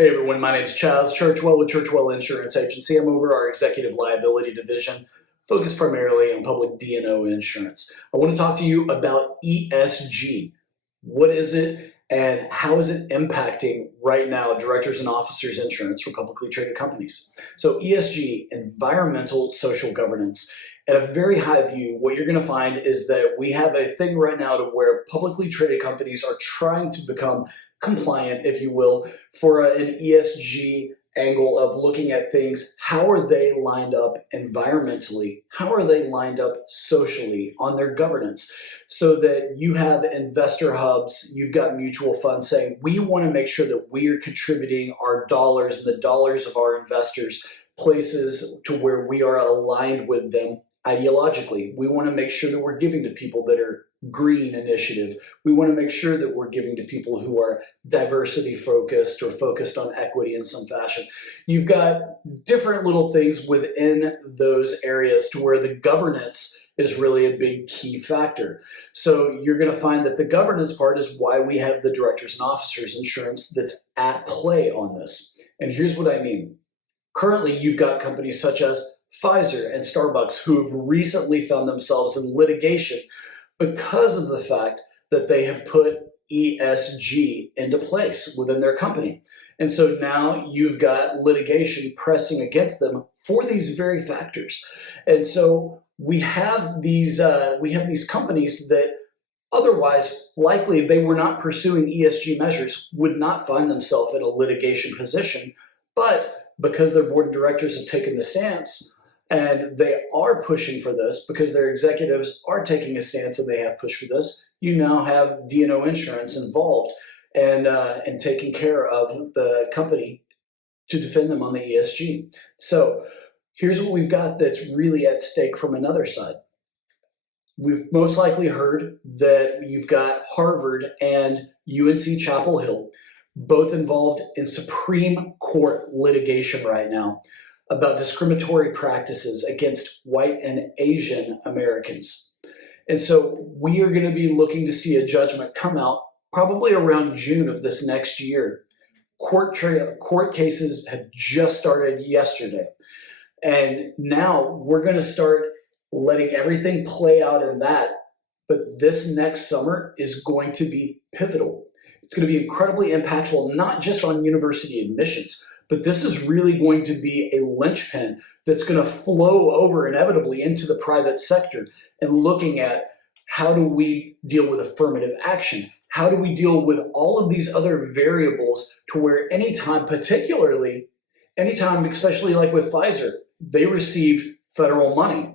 Hey everyone, my name is Chaz Churchwell with Churchwell Insurance Agency. I'm over our executive liability division, focused primarily on public D&O insurance. I want to talk to you about ESG. What is it and how is it impacting right now directors and officers insurance for publicly traded companies? So ESG, environmental social governance. At a very high view, what you're going to find is that we have a thing right now to where publicly traded companies are trying to become compliant, if you will, for an ESG angle of looking at things. How are they lined up environmentally? How are they lined up socially on their governance? So that you have investor hubs, you've got mutual funds saying, we want to make sure that we are contributing our dollars and the dollars of our investors places to where we are aligned with them ideologically. We want to make sure that we're giving to people that are green initiative. We want to make sure that we're giving to people who are diversity focused or focused on equity in some fashion. You've got different little things within those areas to where the governance is really a big key factor. So you're going to find that the governance part is why we have the directors and officers insurance that's at play on this. And here's what I mean. Currently, you've got companies such as Pfizer and Starbucks who have recently found themselves in litigation because of the fact that they have put ESG into place within their company. And so now you've got litigation pressing against them for these very factors. And so we have these companies that otherwise, likely, if they were not pursuing ESG measures, would not find themselves in a litigation position. But because their board of directors have taken the stance, and they are pushing for this because their executives are taking a stance and they have pushed for this, you now have D&O insurance involved and taking care of the company to defend them on the ESG. So here's what we've got that's really at stake from another side. We've most likely heard that you've got Harvard and UNC Chapel Hill, both involved in Supreme Court litigation right now about discriminatory practices against white and Asian Americans. And so we are going to be looking to see a judgment come out probably around June of this next year. Court cases had just started yesterday. And now we're going to start letting everything play out in that. But this next summer is going to be pivotal. It's going to be incredibly impactful, not just on university admissions, but this is really going to be a linchpin that's going to flow over inevitably into the private sector and looking at how do we deal with affirmative action? How do we deal with all of these other variables to where anytime, especially like with Pfizer, they received federal money.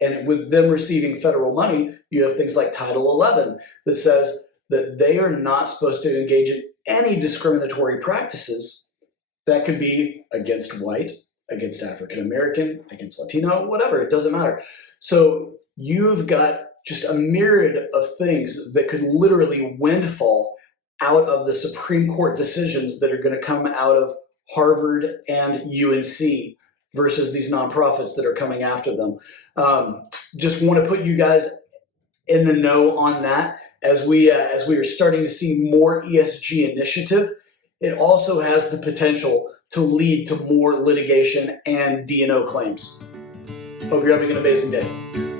And with them receiving federal money, you have things like Title 11 that says that they are not supposed to engage in any discriminatory practices. That could be against white, against African American, against Latino, whatever, it doesn't matter. So you've got just a myriad of things that could literally windfall out of the Supreme Court decisions that are going to come out of Harvard and UNC versus these nonprofits that are coming after them. Just want to put you guys in the know on that as we are starting to see more ESG initiative. It also has the potential to lead to more litigation and D&O claims. Hope you're having an amazing day.